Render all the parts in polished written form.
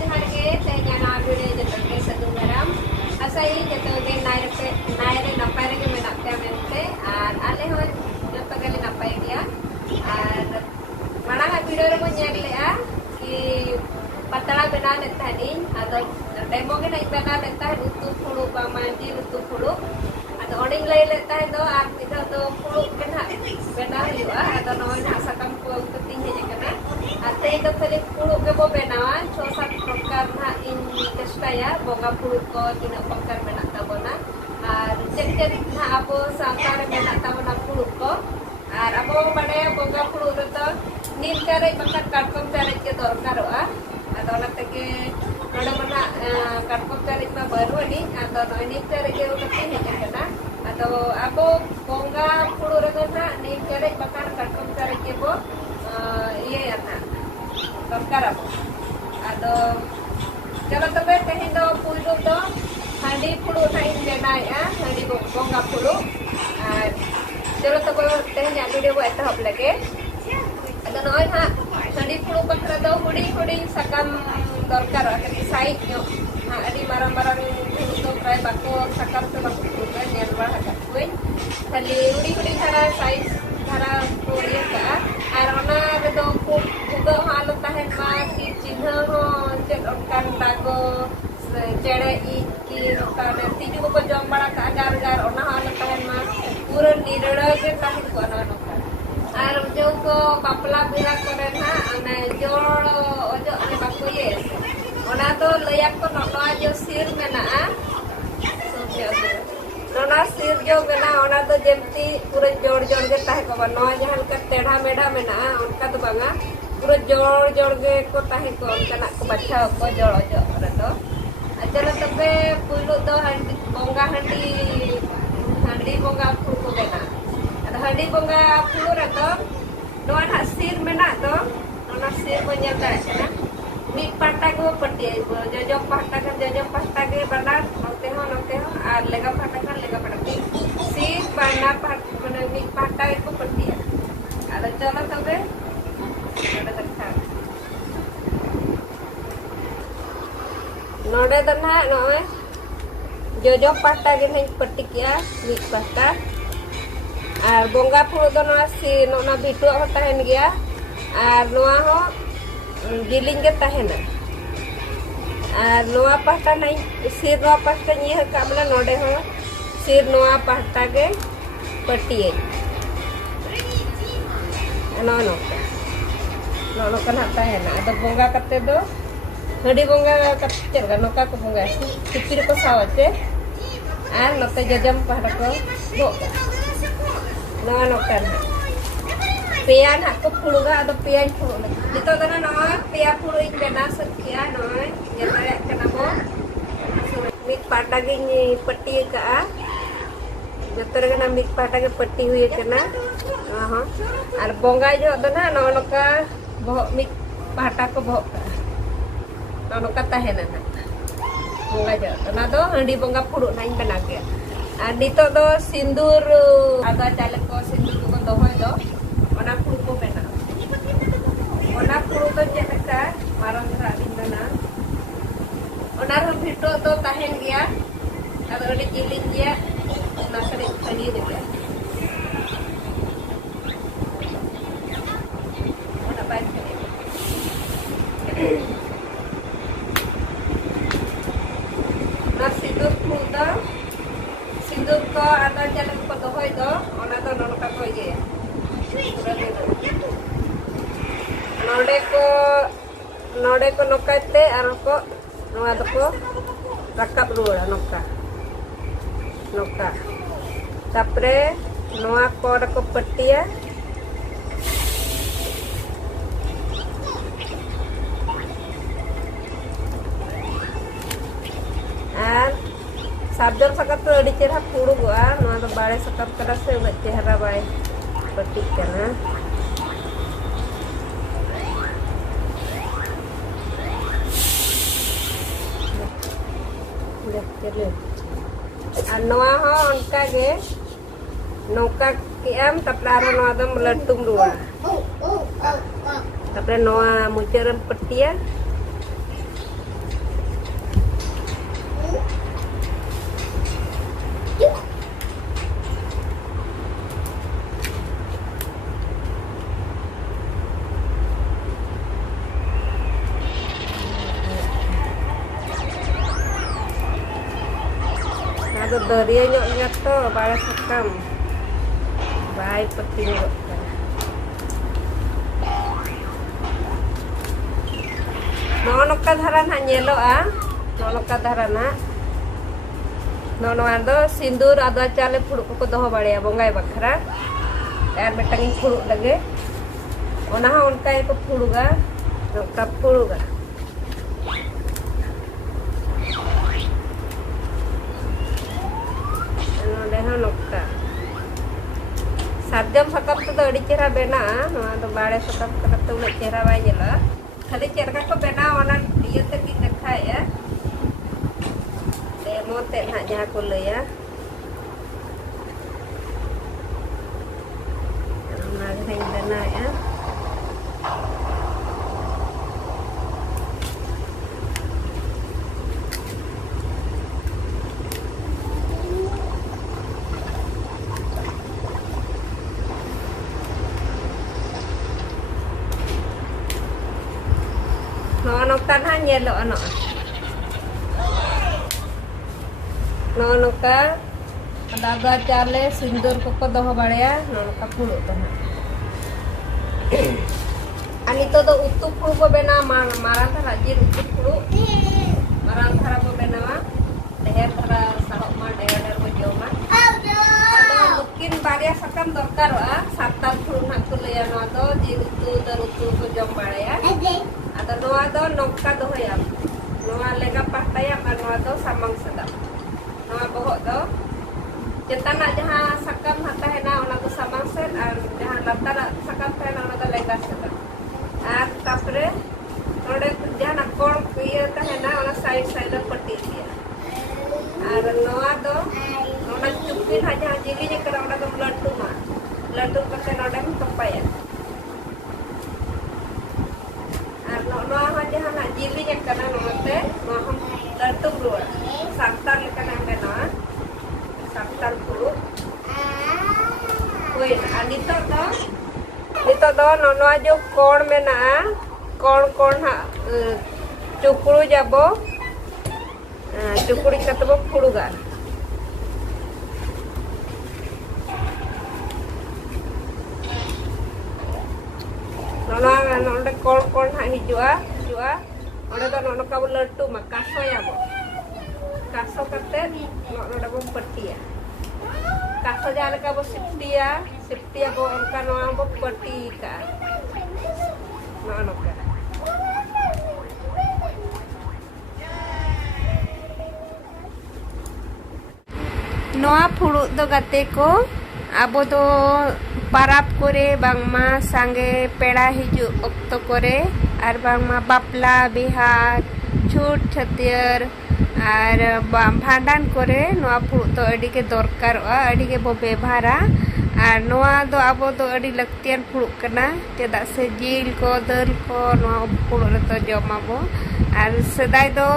जहाँ के ते जाना वीडियो जतो के सदु गरम असई जतो के नायरे नपाय रे में नापते मेनते और आले हो जतो गले नपाय गया और माना वीडियो रे को ñel ले कि पतला बना लेता है अदो डेमो के नहीं बना लेता है उतु फुड़ू पामांजी उतु फुड़ू अदो ओडिंग ले लेता है दो आप इधर तो फुड़ू के ना बना हुआ अदो नोय ना सकम को कटिंग है जकना अते इधर खाली फुड़ू के बो बनावा 6-7 प्रकार ना इन चेष्टा या बोगा फुड़ू को तीन प्रकार बना ताबोना और चेक ना आपो साकार बना ताबोना फुड़ू को और आपो बने बोगा फुड़ू तो नील करे बका काटकम करे के दरकारोआ अदो नतके नोडे मना काटकम करे मा बरुनी अदो नील करे के कति हेकना अदो आपो बोंगा फुड़ू रे ना नील करे बका काटकम करे के बो ये ना दरकार आपो अदो चलो तबे तेहे दो पुइलो दो हांडी फुड़ू नाइ बेनाया हांडी बोंगा फुड़ू और चलो तबे तेहे वीडियो को एतहब लगे अदो नय हा हांडी फुड़ू बखरा दो हुडी हुडी सकम दरकार कति साइज जो हा अडी मारा मारा फुड़ू तो प्राय बाको सकम तो बाको फुड़ू नेल बड़ा हकई खाली हुडी हुडी धारा साइज धारा कोरिया का और ओना रे दो फुड़ू हाल ताहेन मा की चिन्ह हो चेक ओनकान दागो चेड़े ई की ओकाने तिजु को जम बड़ा का गार गार ओना हाल ताहेन मा पूरा निरड़ा के ताहेन को ना और जो को बापला बिरा करे ना अने जोड़ ओजो अने बाको ये ओना तो लया को नोना जो सिर में ना नोना सिर जो गना ओना तो जेमती पूरा जोड़ जोड़ के ताहे को बनो जहां का टेढ़ा मेढ़ा में ना उनका तो बांगा पूरा जोड़ जोड़ के को ताहे को उनका ना को बच्चा को जोड़ जोड़ रे तो चलो तबे पुइलो तो बोंगा हांडी बोंगा फुल को देना हांडी बोंगा फुड़ू रे तो नोआ ना सिर में ना तो ओना सिर को ñel दाड़े ना मिट पाटा को पट्टी जो पाटा के बना नोते हो और लेगा पाटा सिर बना माने मिट पाटा को पट्टी अरे चलो तबे नोडे दना नोए जो पाटा के नहीं पट्टी किया मिट पाटा और बोंगा फुड़ू दो नोआ सी नोना बिटू हो ताहेन गया और नोआ हो गिलिंग के ताहेना और नोआ पाटा नहीं सिर नोआ पाटा ये का बोले नोडे हो सिर नोआ पाटा के पट्टी नो कना ताहेना अदो बोंगा करते दो हडी बोंगा करते चलगा नोका को बोंगा चिपिर को सावचे और नोते जजम पाटा को बो नवा नोकन पेया ना को फुड़ूगा अदो पेया फुड़ू नितो दना नवा पेया फुड़ू इन बेना सकिया नवा जतरे कना बो मिट पाटा के पट्टी का जतरे कना मिट पाटा के पट्टी हुई कना हां और बोंगा जो दना नवा नोका बो मिट पाटा को बो नवा नोका ताहेना ना बोंगा जो ना दो हंडी बोंगा फुड़ू नाइन बना के और नितो दो सिंदूर आगा चाले को सिंदूर को दोहोय दो ओना फुड़ू को बेना ओना फुड़ू तो जेका मारन रा दिना ओना रो भिटो तो ताहेन गया और ओडी जिलिन गया ओना करे खड़ी दे ओना बाय ना सिंदूर फुड़ा सिंदूर को आधा चले को दोहोय दो ओना तो नोका को ये नोडे को नोकाते आरो को नोआ दो को रकाब रुड़ा नोका तापरे नोआ को रको पट्टिया और साबजल सकत तो अड़ी चेहरा फुड़ू गोआ नोआ तो बाड़े सकत करा से चेहरा बाय पट्टी कना और नोआ हो उनका के नौका के एम तपलारो नोआ दम लट्टुम रुआ तपरे नोआ मुचरम पट्टिया Ada darinya nyok tuh balas sekam. Baik penting kok. Nono kadharan hanyelo nono kadharana. Nono ando sindur ada chale phuduk ko doho bariya bongai bakhra. Yar metangin phuduk lage. Ona ha onkai ko phuduga. Nokta phuduga. Nokta sarjam sakap to adi chera bena noa do bade sakap kata to udah chera bai jela khali chera ko bena ona iye te ki dekha ya demo te na jaha ko laya na heng bena ya no tanah nyelo ano no ka daga chale sindur ko doho bariya no ka phulu to ani to do utu phulu ko bena marang thara jir utu phulu marang thara ko benawa deher thara sahok ma deher ko joma ado mungkin bariya sakam dorkar saptal phulu na ko leya no do jir utu dar utu ko jom bariya ada noa do nokka dohoyam noa lega pahtayam ar noa do samang sedap noa bohok do jetana jaha sakam hata hena ona do samang sed ar jaha latar sakam hena ona do lega sedap ar tapre node jaha kon kiye ta hena ona side side patti dia ar noa do ona chupin haja jili je kara ona do laddu kate node topaya no aja anak jili yang kena note no laddu dua saktar kena bena saktar pulu woi anito do no aja kon mena kon ha cukuru jabo cukuri katabo puluga nonde kon ha hijua ode do nono ka laddu ma kaso ya bo kaso kate nonde bo petia kaso jale ka bo siptia bo onka no bo peti ka nono ka noa phuluk do gate ko abo do parap kore bangma sange peda hiju okto kore ar bangma bapla biha chut chatiar ar bhandan kore noa phuluk to adi ke dorkar adi ke bo bebhara ar noa do abo do adi laktian phuluk kana cheda se jil ko dal ko noa phuluk re to jomabo ar sedai do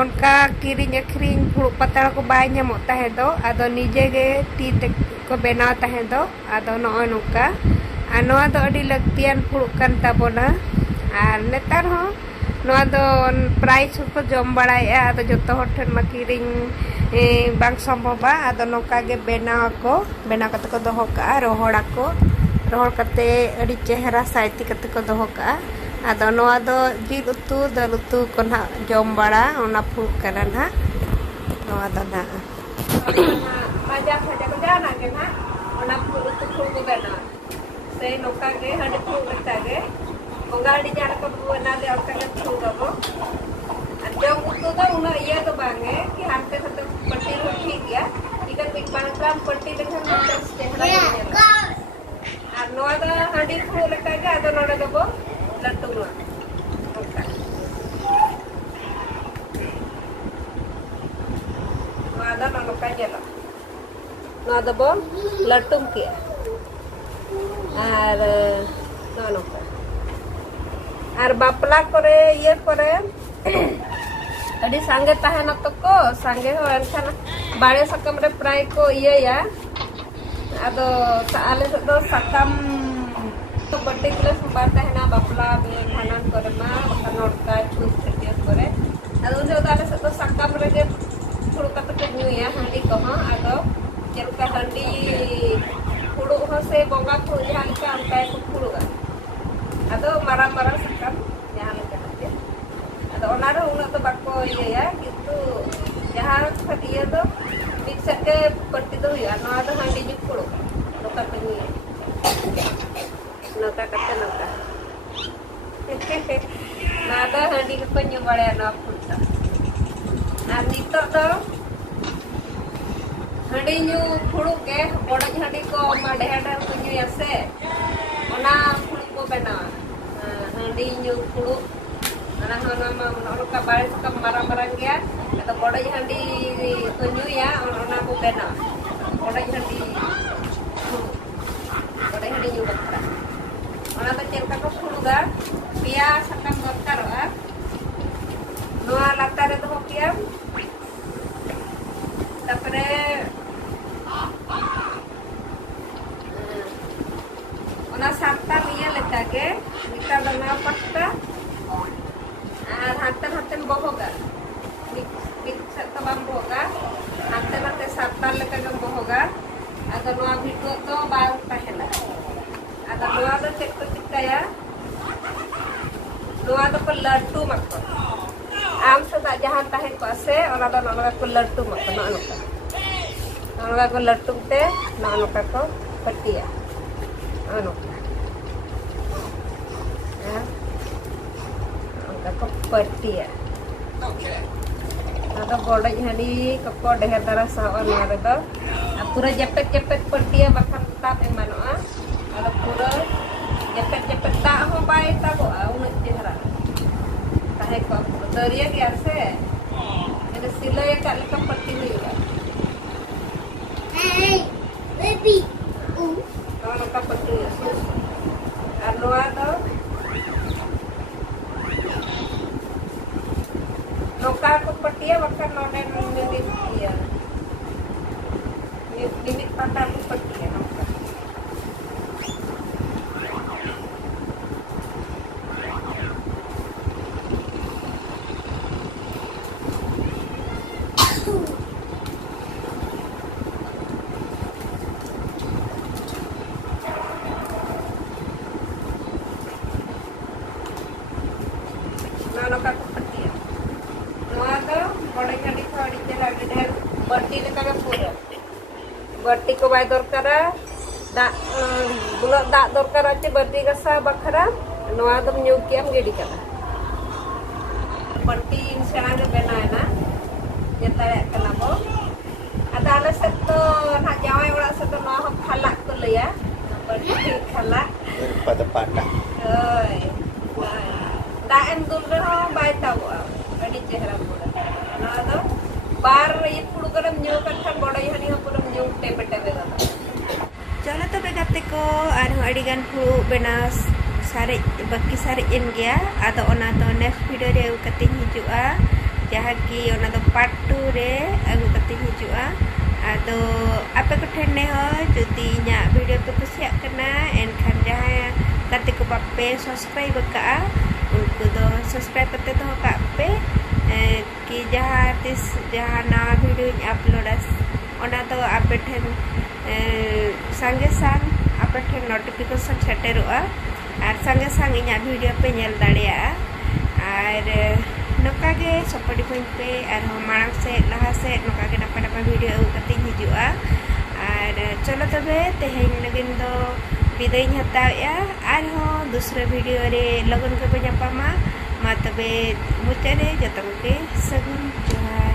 onka kirinya kering phuluk patara ko bai nyamok tahe do ado nije ge ti ko benaw tahe do ado noy nuka noa do adi laktian phuluk kan tabona ar netar ho noa do price ko jom baraya ado joto hor then ma kiring bang sombhoba ado noka ge benaw kate ko doho ka rohor kate adi chehra saiti kate ko doho ka ado noa do jil utu dal utu ko na jom bara ona phuluk kana na noa do na majak ko jana ge na ona phuluk utu phuluk ko bena sei noka ge hadi phuluk ta ge ongali jana ko buana le orka ge phuluk go jom utu do una iya do bange ki hante satu pati ho thik ya ikan big bang pati dekhan na chehra ar noa do hadi phuluk ta ge ado node do bo laddu noa oka noa do nono ka jelo noa do bo laddu ki ar nono ka ar bapla kore iye kore Adi sangge tahan atau ko sangge ho enkana bare sakam re pray ko iya ya ado saale do sakam to particular sambar tahena bapla hanan kore ma kanorka chus kerja kore ado jo dale to sakam re ge puru kata kenyu ya handi ko ha ado jeruka handi puru ho se bonga ko jahan ka ampai ko puru ga ado marang-marang sakam jahan ka ada onar unat to bako iya ya gitu jahan dia to mixer ke patti to ya no ada handi jukulu noka penyu noka kata noka na ada handi ke penyu bale no putta na nito to handi nyu khulu ke bodo handi ko ma dehada penyu ya se ona khulu ko bena handi nyu khulu anak anak kabar suka marah-marah ya atau bodoh handi tunyu ya orang aku bena bodoh handi nyu bakra orang tu cerita kau puluh pia sakam bakar noa latar itu pia tapre ona sarta iya letage kita dengan pasta hanten bohoga mix tabam bohoga hanten sartan leka gam bohoga ada noa video to bang tahela ada noa do cek to cikaya noa do ko laddu makko am sa jahan tahe ko ase ona do noa ko laddu makko noa ko laddu te noa ko patia ano ya ko patti ya ada bodoh handi ko deher darah sawan ada do pura jepet patti ya bakal tetap emanoa ada pura jepet tak ho bai ta ko unut chehra tahe ko dariya gya se ada silai ka leka patti huiga hey baby kalau ka patti ya anu ada noka ko patia bakal noden minit iya minit pada ko patia noka noka ko patia बट्टी लेकर पूरा बट्टी को bye दरकार दा बुला दा दरकार आचे बट्टी का सा बखरा नवा दम न्यू केम गेडी करा बट्टी इंसाना दे बनाए ना जतरे कना बो ada ala seto na jawai ora seto no khala ko leya bट्टी khala pada pada oi da em dul ho bay taw adi chehra pura na do बार ये पुड़ करम न्यू कठन बड़ा हनी हो पुरम न्यू टेपटे बेगा चलो तो बेगाते को आर अडिगान पुड़ बेनास सारे बाकी सारे इन गया आदो ओना तो नेक्स्ट वीडियो रे कते हिजुआ जहा की ओना तो पार्ट 2 रे अगु कते हिजुआ आदो आपे को ठेने हो जदी nya वीडियो पे कुसिया करना एन खान जहा कते को बापे सब्सक्राइब का उनको दो सब्सक्राइब करते तो का पे कि जहाँ नवा वीडियो अपलोड ओना तो आपे ठेन संगे संग आपे ठेन नोटिफिकेशन सेटेरोआ और संगे संग इना वीडियो पे नेल दाड़िया और नोका के सपोर्ट पे और मांग से लहा से नोका के नपा नपा वीडियो कते हिजुआ और चलो तबे तेहेन लगिन दो विदाई हताया और दूसरे वीडियो रे लगन के पे ᱧᱟᱯᱟᱢᱟ मा तबे मुचारे जतन के सगुन जोहार।